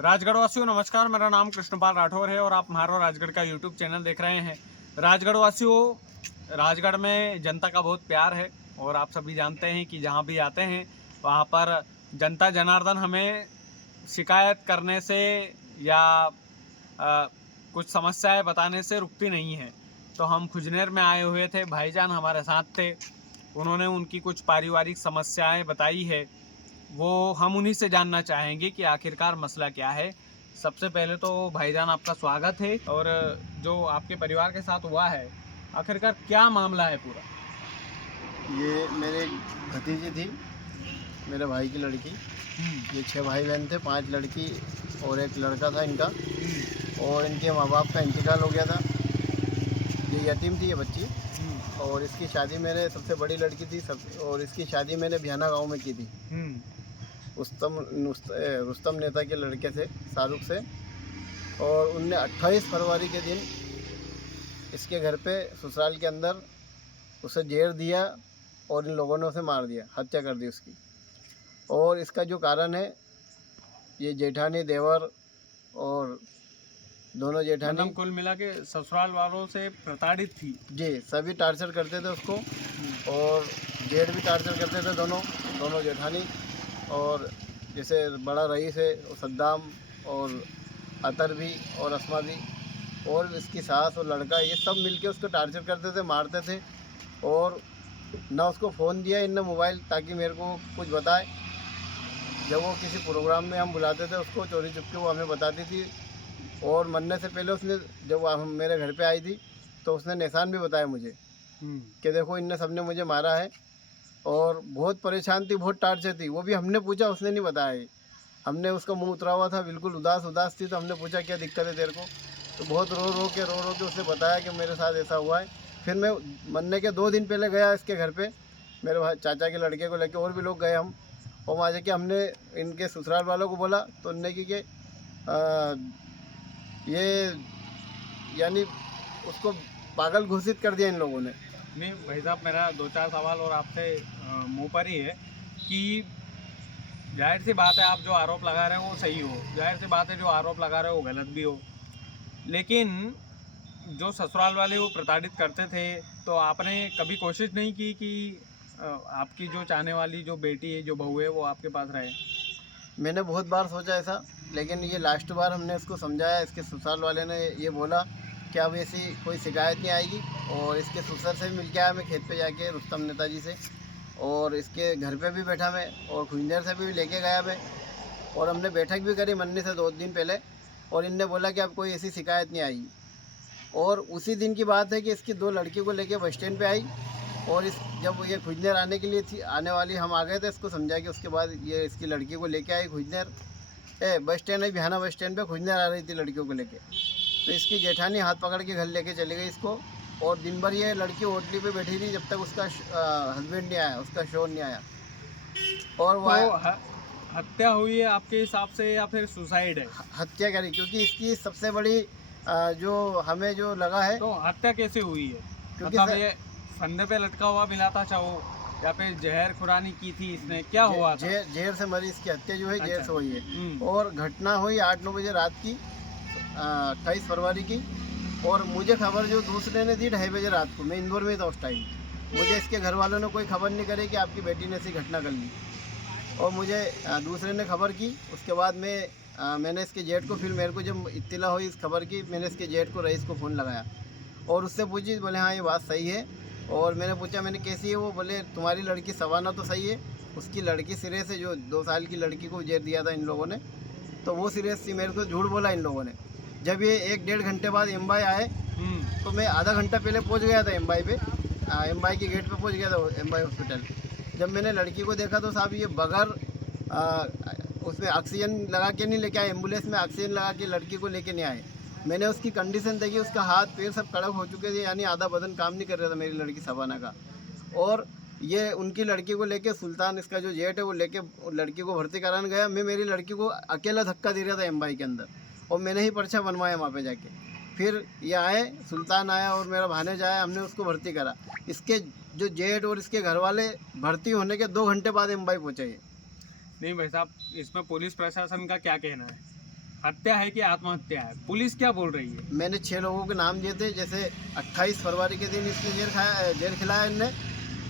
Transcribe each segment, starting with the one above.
राजगढ़ वासियों नमस्कार। मेरा नाम कृष्णपाल राठौर है और आप म्हारो राजगढ़ का यूट्यूब चैनल देख रहे हैं। राजगढ़ वासियों, राजगढ़ में जनता का बहुत प्यार है और आप सभी जानते हैं कि जहां भी आते हैं वहां पर जनता जनार्दन हमें शिकायत करने से या कुछ समस्याएं बताने से रुकती नहीं है। तो हम खुजनेर में आए हुए थे, भाईजान हमारे साथ थे, उन्होंने उनकी कुछ पारिवारिक समस्याएं बताई है, वो हम उन्हीं से जानना चाहेंगे कि आखिरकार मसला क्या है। सबसे पहले तो भाईजान आपका स्वागत है। और जो आपके परिवार के साथ हुआ है, आखिरकार क्या मामला है पूरा? ये मेरे भतीजी थी, मेरे भाई की लड़की। ये 6 भाई बहन थे, 5 लड़की और 1 लड़का था इनका। और इनके माँ बाप का इंतकाल हो गया था। ये यतीम थी ये बच्ची। और इसकी शादी मैंने, सबसे बड़ी लड़की थी और इसकी शादी मैंने भियाना गांव में की थी। रुस्तम नेता के लड़के से, शाहरुख से। और उनने 28 फरवरी के दिन इसके घर पे ससुराल के अंदर उसे जेर दिया और इन लोगों ने उसे मार दिया, हत्या कर दी उसकी। और इसका जो कारण है, ये जेठानी देवर और दोनों जेठानी, मतलब कुल मिला के ससुराल वालों से प्रताड़ित थी जी, सभी टार्चर करते थे उसको। और जेठ भी टार्चर करते थे, दोनों जेठानी। और जैसे बड़ा रईस है सद्दाम, और अतर भी, और असमा भी, और इसकी सास और लड़का, ये सब मिलके उसको टार्चर करते थे, मारते थे। और ना उसको फ़ोन दिया इनने मोबाइल, ताकि मेरे को कुछ बताए। जब वो किसी प्रोग्राम में हम बुलाते थे उसको, चोरी चुपके वो हमें बताती थी। और मरने से पहले उसने, जब हम मेरे घर पे आई थी, तो उसने निशान भी बताया मुझे कि देखो इनने सबने मुझे मारा है। और बहुत परेशान थी, बहुत टार्चर थी। वो भी हमने पूछा, उसने नहीं बताया। हमने, उसका मुंह उतरा हुआ था, बिल्कुल उदास थी। तो हमने पूछा क्या दिक्कत है तेरे को? तो बहुत रो रो के उसने बताया कि मेरे साथ ऐसा हुआ है। फिर मैं मरने के 2 दिन पहले गया इसके घर पे, मेरे भाई चाचा के लड़के को लेके, और भी लोग गए हम। और वहाँ जाके हमने इनके ससुराल वालों को बोला, तो उनने की कि ये, यानी उसको पागल घोषित कर दिया इन लोगों ने। नहीं भाई साहब, मेरा 2-4 सवाल और आपसे मुँह पर ही है कि जाहिर सी बात है आप जो आरोप लगा रहे हो वो सही हो, जाहिर सी बात है जो आरोप लगा रहे हो वो गलत भी हो। लेकिन जो ससुराल वाले वो प्रताड़ित करते थे, तो आपने कभी कोशिश नहीं की कि आपकी जो चाहने वाली जो बेटी है, जो बहू है, वो आपके पास रहे? मैंने बहुत बार सोचा ऐसा, लेकिन ये लास्ट बार हमने इसको समझाया। इसके ससुराल वाले ने ये बोला कि अब ऐसी कोई शिकायत नहीं आएगी। और इसके ससुर से भी मिल के आया मैं, खेत पे जाके, रुस्तम नेताजी से। और इसके घर पे भी बैठा मैं, और खुंजनेर से भी लेके गया मैं। और हमने बैठक भी करी मरने से 2 दिन पहले। और इनने बोला कि अब कोई ऐसी शिकायत नहीं आएगी। और उसी दिन की बात है कि इसकी 2 लड़कियों को लेके बस स्टैंड पे आई। और इस, जब ये खुजनेर आने के लिए थी, आने वाली, हम आ गए थे इसको समझा के। उसके बाद ये इसकी लड़की को लेके आई खुजनेर, बस स्टैंड है, भियाना बस स्टैंड पे खुजनेर आ रही थी लड़कियों को लेके। तो इसकी जेठानी हाथ पकड़ के घर लेके चली गई इसको। और दिन भर ये लड़की होटली पे बैठी रही जब तक उसका हस्बैंड नहीं आया, उसका शोहर नहीं आया। और तो हत्या हुई है आपके हिसाब से या फिर सुसाइड है? हत्या करी, क्योंकि इसकी सबसे बड़ी जो हमें जो लगा है, तो हत्या कैसे हुई है? क्योंकि मतलब ये फंदे पे लटका हुआ मिला था चाहो, या फिर जहर खुरानी की थी इसने, क्या हुआ था? जेर से मरी इसकी हत्या जो है, जेर अच्छा। से हुई है। और घटना हुई 8-9 बजे रात की, 28 फरवरी की। और मुझे खबर जो दूसरे ने दी 2:30 बजे रात को, मैं इंदौर में था उस टाइम। मुझे इसके घर वालों ने कोई खबर नहीं करी कि आपकी बेटी ने ऐसी घटना कर ली। और मुझे दूसरे ने खबर की। उसके बाद मैंने इसके जेठ को, फिर मेरे को जब इत्तला हुई इस खबर की, मैंने इसके जेठ को, रईस को फ़ोन लगाया और उससे पूछी। बोले हाँ ये बात सही है। और मैंने पूछा, मैंने कैसी है वो? बोले तुम्हारी लड़की सवाना तो सही है, उसकी लड़की सिरे से, जो 2 साल की लड़की को जेर दिया था इन लोगों ने, तो वो सिरे से मेरे को झूठ बोला इन लोगों ने। जब ये 1-1.5 घंटे बाद एम्बाई आए, तो मैं आधा घंटा पहले पहुंच गया था एम्बाई पे, एम्बाई के गेट पे पहुंच गया था, एम्बाई हॉस्पिटल। जब मैंने लड़की को देखा तो साहब ये बगैर उसमें ऑक्सीजन लगा के नहीं लेके आए, एम्बुलेंस में ऑक्सीजन लगा के लड़की को लेके नहीं आए। मैंने उसकी कंडीशन देखी, उसका हाथ पैर सब कड़क हो चुके थे, यानी आधा बदन काम नहीं कर रहा था मेरी लड़की सवाना का। और ये उनकी लड़की को लेके, सुल्तान इसका जो जेठ है, वो लेके लड़की को भर्ती कराने गया। मैं मेरी लड़की को अकेला धक्का दे रहा था एम्बाई के अंदर, और मैंने ही पर्चा बनवाया वहाँ पे जाके। फिर ये आए, सुल्तान आया और मेरा भानेज आया, हमने उसको भर्ती करा। इसके जो जेठ और इसके घर वाले भर्ती होने के 2 घंटे बाद एम्बाई पहुँचे। नहीं भाई साहब, इसमें पुलिस प्रशासन का क्या कहना है? हत्या है कि आत्महत्या है? पुलिस क्या बोल रही है? मैंने 6 लोगों के नाम दिए थे, जैसे 28 फरवरी के दिन इसने जेल खिलाया इनने,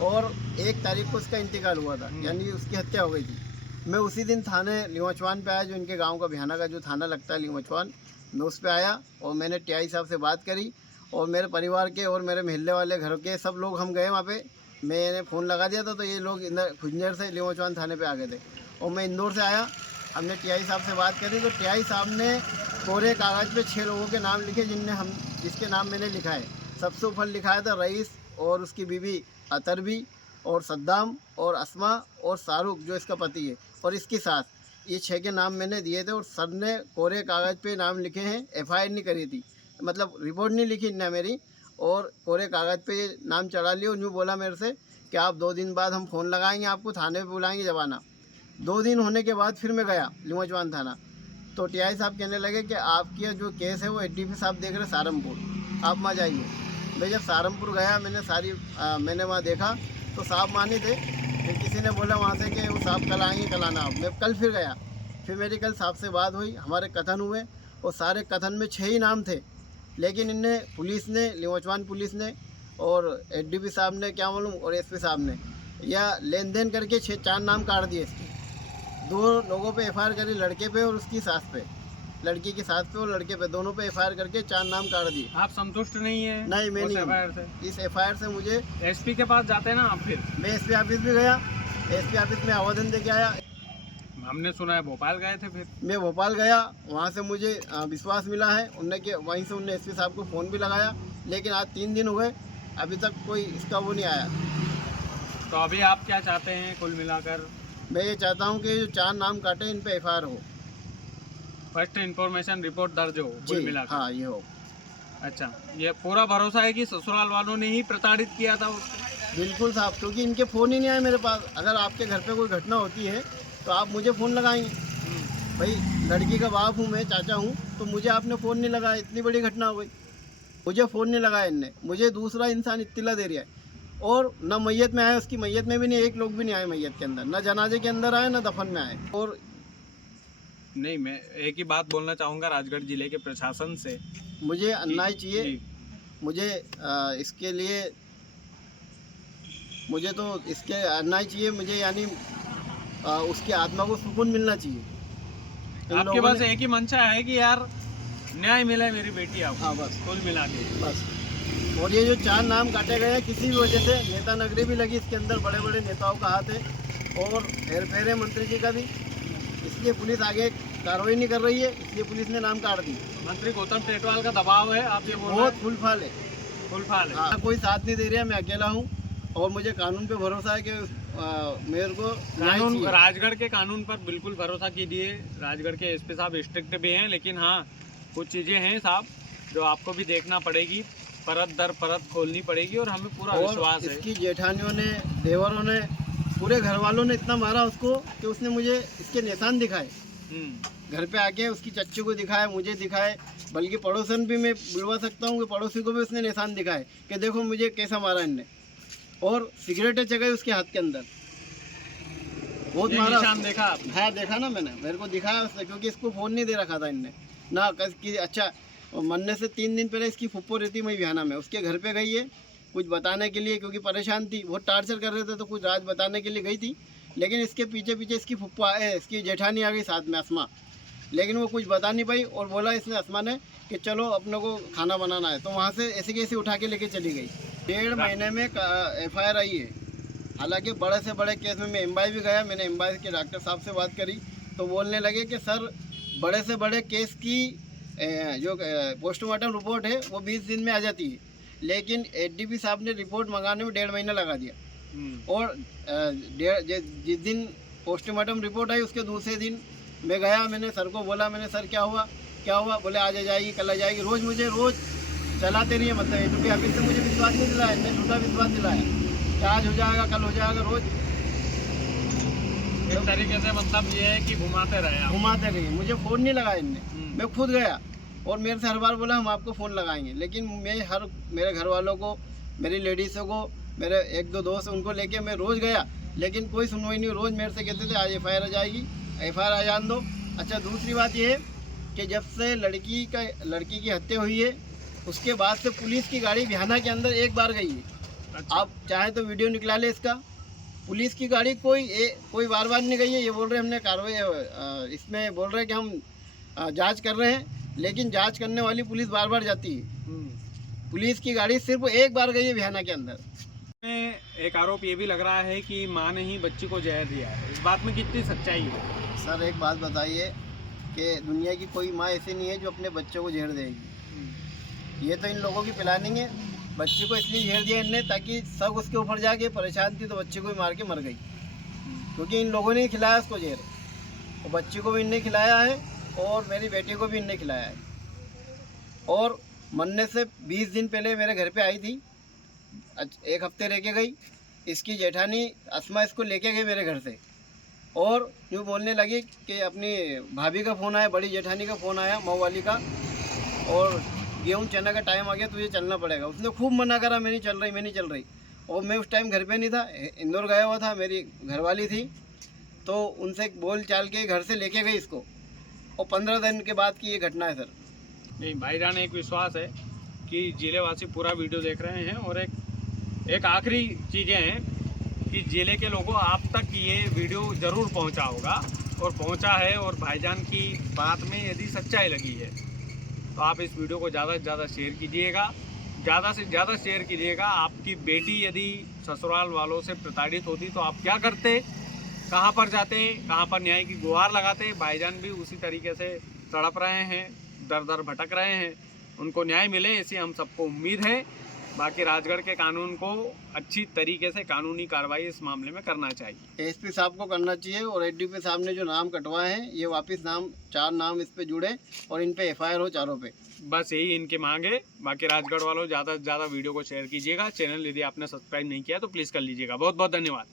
और 1 तारीख को इसका इंतकाल हुआ था, यानी उसकी हत्या हो गई थी। मैं उसी दिन थाने लीमचवान पे आया, जो इनके गांव का बिहाना का जो थाना लगता है लीमचवान, मैं उस पे आया और मैंने टीआई साहब से बात करी, और मेरे परिवार के और मेरे मोहल्ले वाले घर के सब लोग हम गए वहाँ पे। मैंने फ़ोन लगा दिया था, तो ये लोग इधर खुजनेर से लीमचवान थाने पे आ गए थे, और मैं इंदौर से आया। हमने टीआई साहब से बात करी, तो टीआई साहब ने कोरे कागज़ पे 6 लोगों के नाम लिखे, जिसके नाम मैंने लिखा है। सबसे ऊपर लिखा था रईस और उसकी बीवी अतरबी और सद्दाम और अस्मा और शाहरुख जो इसका पति है, और इसकी सास। ये 6 के नाम मैंने दिए थे, और सर ने कोरे कागज़ पे नाम लिखे हैं। एफआईआर नहीं करी थी, मतलब रिपोर्ट नहीं लिखी इन्हें मेरी, और कोरे कागज़ पे ये नाम चढ़ा लिया। और यूँ बोला मेरे से कि आप 2 दिन बाद हम फ़ोन लगाएंगे, आपको थाने पे बुलाएंगे जब आना। 2 दिन होने के बाद फिर मैं गया लीमचवान थाना, तो टीआई साहब कहने लगे कि आपकी जो केस है वो एडीपी साहब देख रहे सहारनपुर, आप वहाँ जाइए। मैं जब सहारनपुर गया, मैंने वहाँ देखा तो साहब मानी थे। फिर किसी ने बोला वहाँ से कि वो साहब कल आएंगे, कल आना। मैं कल फिर गया, फिर मेरी कल साहब से बात हुई, हमारे कथन हुए, और सारे कथन में 6 ही नाम थे। लेकिन इनने पुलिस ने, लीमचवान पुलिस ने और एडीपी साहब ने क्या मालूम, और एसपी साहब ने, या लेन देन करके 4 नाम काट दिए इसके। 2 लोगों पे एफआईआर करी, लड़के पे और उसकी सास पे, लड़की की सास पे और लड़के पे, दोनों पे एफआईआर करके 4 नाम काट दिए। आप संतुष्ट नहीं है? नहीं, मैं नहीं एफआईआर से? इस एफआईआर से मुझे, एसपी के पास जाते हैं ना आप? फिर मैं एसपी ऑफिस भी गया, एसपी ऑफिस में आवेदन दे के आया। हमने सुना है भोपाल गए थे? फिर मैं भोपाल गया, वहाँ से मुझे विश्वास मिला है उनने कि वहीं से उनने एसपी साहब को फ़ोन भी लगाया, लेकिन आज 3 दिन हुए, अभी तक कोई इसका वो नहीं आया। तो अभी आप क्या चाहते हैं कुल मिलाकर? मैं ये चाहता हूँ कि जो 4 नाम काटे इन पे एफआईआर हो, फर्स्ट इन्फॉर्मेशन रिपोर्ट दर्ज हो कुल मिलाकर। हाँ, ये हो। अच्छा, ये पूरा भरोसा है कि ससुराल वालों ने ही प्रताड़ित किया था उसको? बिल्कुल साहब, क्योंकि इनके फ़ोन ही नहीं आए मेरे पास। अगर आपके घर पे कोई घटना होती है तो आप मुझे फ़ोन लगाएंगे, भाई लड़की का बाप हूँ मैं, चाचा हूँ, तो मुझे आपने फ़ोन नहीं लगाया, इतनी बड़ी घटना हो गई, मुझे फ़ोन नहीं लगाया इनने। मुझे दूसरा इंसान इत्तिला दे रहा है, और न मैयत में आए, उसकी मैयत में भी नहीं, 1 लोग भी नहीं आए मैयत के अंदर, न जनाजे के अंदर आए, न दफन में आए। और नहीं, मैं एक ही बात बोलना चाहूँगा राजगढ़ जिले के प्रशासन से, मुझे अन्याय चाहिए। जी। मुझे इसके लिए, मुझे तो इसके अन्याय चाहिए मुझे, यानी उसकी आत्मा को सुकून मिलना चाहिए। आपके पास एक ही मंशा है कि यार न्याय मिले मेरी बेटी आपको? हाँ, बस कुल मिला के बस। और ये जो 4 नाम काटे गए हैं, किसी भी वजह से नेता नगरी भी लगी इसके अंदर, बड़े बड़े नेताओं का हाथ है, और हेर-फेर है मंत्री जी का भी, इसलिए पुलिस आगे कार्रवाई नहीं कर रही है, इसलिए पुलिस ने नाम काट दी। मंत्री गौतम टेटवाल का दबाव है, आप ये बोल रहे बहुत हैं? फुलफाल है, फुलफाल है। हाँ, कोई साथ नहीं दे रहा है, मैं अकेला हूँ, और मुझे कानून पे भरोसा है कि मेरे को न्याय कानून, चाहिए। राजगढ़ के कानून पर बिल्कुल भरोसा कीजिए। राजगढ़ के एसपी साहब स्ट्रिक्ट भी हैं, लेकिन हाँ कुछ चीज़ें हैं साहब जो आपको भी देखना पड़ेगी, परत दर परत खोलनी पड़ेगी, और हमें पूरा विश्वास है। इसकी जेठानियों ने, देवरों ने, पूरे घर वालों ने इतना मारा उसको कि उसने मुझे इसके निशान दिखाए, घर पे आके उसकी चच्चू को दिखाए, मुझे दिखाए, बल्कि पड़ोसन भी मैं बुलवा सकता हूँ कि पड़ोसी को भी उसने निशान दिखाए कि देखो मुझे कैसा मारा इनने, और सिगरेटें चगाई उसके हाथ के अंदर, बहुत ये मारा। निशान देखा आपने? हाँ, देखा ना मैंने, मेरे को दिखाया उसने, क्योंकि इसको फ़ोन नहीं दे रखा था इनने ना कि अच्छा। मरने से 3 दिन पहले इसकी फुप्पो रहती मई बिहाना में, उसके घर पे गई है कुछ बताने के लिए, क्योंकि परेशान थी, बहुत टार्चर कर रहे थे, तो कुछ राज बताने के लिए गई थी। लेकिन इसके पीछे पीछे इसकी फुप्पो इसकी जेठानी आ गई साथ में, अस्मा, लेकिन वो कुछ बता नहीं पाई, और बोला इसने, अस्मा ने, कि चलो अपने को खाना बनाना है, तो वहाँ से ऐसे कैसे उठा के लेके चली गई। 1.5 महीने में एफआईआर आई है। हालांकि बड़े से बड़े केस में मैं एम्बाई भी गया, मैंने एम्बाई के डॉक्टर साहब से बात करी, तो बोलने लगे कि सर बड़े से बड़े केस की जो पोस्टमार्टम रिपोर्ट है वो 20 दिन में आ जाती है, लेकिन एडीपी साहब ने रिपोर्ट मंगाने में 1.5 महीना लगा दिया। और जिस दिन पोस्टमार्टम रिपोर्ट आई उसके दूसरे दिन मैं गया, मैंने सर को बोला, मैंने सर क्या हुआ, बोले आज आ जाएगी, कल आ जाएगी। रोज़ चलाते रहिए, मतलब एडीपी ऑफिस से मुझे विश्वास नहीं दिलाया, इन्हें झूठा विश्वास दिलाया कि आज हो जाएगा, कल हो जाएगा, रोज़ एक तरीके से मतलब ये है कि घुमाते रहे। मुझे फ़ोन नहीं लगाया इनने, मैं खुद गया, और मेरे से हर बार बोला हम आपको फ़ोन लगाएंगे, लेकिन मैं मेरे घर वालों को, मेरी लेडीज़ों को, मेरे 1-2 दोस्त उनको लेके मैं रोज़ गया, लेकिन कोई सुनवाई नहीं। रोज़ मेरे से कहते थे आज एफआईआर आ जाएगी, एफआईआर आ जान दो। अच्छा, दूसरी बात ये है कि जब से लड़की की हत्या हुई है उसके बाद से पुलिस की गाड़ी बिहाना के अंदर एक बार गई है। अच्छा। आप चाहे तो वीडियो निकला ले इसका। पुलिस की गाड़ी कोई बार बार नहीं गई है। ये बोल रहे हमने कार्रवाई इसमें बोल रहे कि हम जांच कर रहे हैं, लेकिन जांच करने वाली पुलिस बार बार जाती है। पुलिस की गाड़ी सिर्फ एक बार गई है बिहाना के अंदर। एक आरोप ये भी लग रहा है कि माँ ने ही बच्ची को जहर दिया है, इस बात में कितनी सच्चाई है? सर एक बात बताइए कि दुनिया की कोई माँ ऐसी नहीं है जो अपने बच्चों को जहर देगी। ये तो इन लोगों की प्लानिंग है। बच्ची को इसलिए जहर दिया इनने ताकि सब उसके ऊपर जाके परेशान थी तो बच्ची को भी मार के मर गई, क्योंकि इन लोगों ने ही खिलाया उसको जहर। और बच्ची को भी इनने खिलाया है और मेरी बेटी को भी इनने खिलाया है। और मरने से 20 दिन पहले मेरे घर पे आई थी, एक हफ्ते रह के गई। इसकी जेठानी अस्मा इसको लेके गई मेरे घर से और यूँ बोलने लगी कि अपनी भाभी का फ़ोन आया, बड़ी जेठानी का फ़ोन आया मऊ वाली का, और गेहूँ चना का टाइम आ गया, तुझे चलना पड़ेगा। उसने खूब मना करा, मैं नहीं चल रही। और मैं उस टाइम घर पे नहीं था, इंदौर गया हुआ था, मेरी घरवाली थी, तो उनसे बोल चाल के घर से लेके गई इसको। और 15 दिन के बाद की ये घटना है सर। नहीं भाईजान, एक विश्वास है कि जिले वासी पूरा वीडियो देख रहे हैं, और एक आखिरी चीज़ें हैं कि जिले के लोगों आप तक ये वीडियो ज़रूर पहुंचा होगा और पहुंचा है, और भाईजान की बात में यदि सच्चाई लगी है तो आप इस वीडियो को ज़्यादा से ज़्यादा शेयर कीजिएगा, ज़्यादा से ज़्यादा शेयर कीजिएगा। आपकी बेटी यदि ससुराल वालों से प्रताड़ित होती तो आप क्या करते, कहाँ पर जाते, कहाँ पर न्याय की गुहार लगाते? भाईजान भी उसी तरीके से तड़प रहे हैं, दर दर भटक रहे हैं, उनको न्याय मिले ऐसी हम सबको उम्मीद है। बाकी राजगढ़ के कानून को अच्छी तरीके से कानूनी कार्रवाई इस मामले में करना चाहिए। एसपी साहब को करना चाहिए, और एडीपी साहब ने जो नाम कटवाए हैं ये वापस 4 नाम इस पे जुड़े और इन पे एफआईआर हो चारों पे। बस यही इनकी मांग है। बाकी राजगढ़ वालों ज़्यादा से ज़्यादा वीडियो को शेयर कीजिएगा। चैनल यदि आपने सब्सक्राइब नहीं किया तो प्लीज़ कर लीजिएगा। बहुत बहुत धन्यवाद।